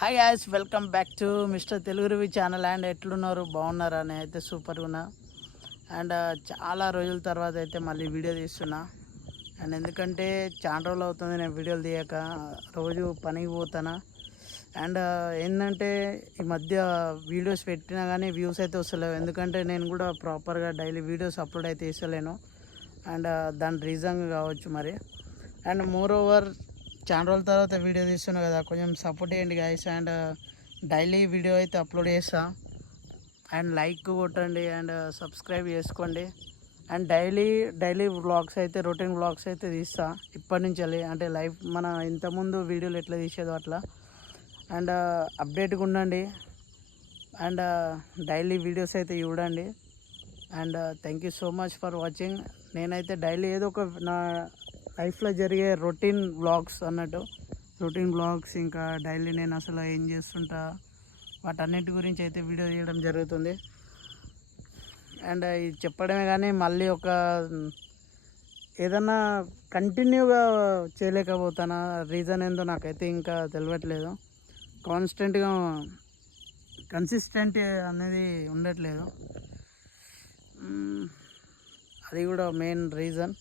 Hi guys, welcome back to mister Telugu review channel. And ఎట్లున్నారు, బాగున్నారా? అని అయితే సూపర్గా ఉన్నా. అండ్ చాలా రోజుల తర్వాత అయితే మళ్ళీ వీడియో తీస్తున్నా. అండ్ ఎందుకంటే చాలా రోజులు అవుతుంది నేను వీడియోలు తీయక, రోజు పనికి పోతానా. అండ్ ఏంటంటే ఈ మధ్య వీడియోస్ పెట్టినా కానీ వ్యూస్ అయితే వస్తలేవు. ఎందుకంటే నేను కూడా ప్రాపర్గా డైలీ వీడియోస్ అప్లోడ్ అయితే చేస్తలేను. అండ్ దాని రీజన్ కావచ్చు మరి. అండ్ మోర్ ఓవర్ చాలా రోజుల తర్వాత వీడియో తీస్తున్నా కదా, కొంచెం సపోర్ట్ చేయండి గాయస్. అండ్ డైలీ వీడియో అయితే అప్లోడ్ చేస్తా. అండ్ లైక్ కొట్టండి అండ్ సబ్స్క్రైబ్ చేసుకోండి. అండ్ డైలీ వ్లాగ్స్ అయితే, రొటీన్ వ్లాగ్స్ అయితే తీస్తా ఇప్పటి నుంచి వెళ్ళి. అంటే లైఫ్ మన ఇంతకుముందు వీడియోలు ఎట్లా తీసేదో అట్లా. అండ్ అప్డేట్గా ఉండండి. అండ్ డైలీ వీడియోస్ అయితే చూడండి. And thank you so much for watching. నేనైతే డైలీ ఏదో ఒక నా లైఫ్లో జరిగే రొటీన్ వ్లాగ్స్ అన్నట్టు, రొటీన్ వ్లాగ్స్ ఇంకా డైలీ నేను అసలు ఏం చేస్తుంటా వాటన్నిటి గురించి అయితే వీడియో చేయడం జరుగుతుంది. అండ్ ఇది చెప్పడమే కానీ మళ్ళీ ఒక ఏదన్నా కంటిన్యూగా చేయలేకపోతానా, రీజన్ ఏందో నాకైతే ఇంకా తెలియట్లేదు. కాన్స్టెంట్గా కన్సిస్టెంట్ అనేది ఉండట్లేదు. అది కూడా మెయిన్ రీజన్.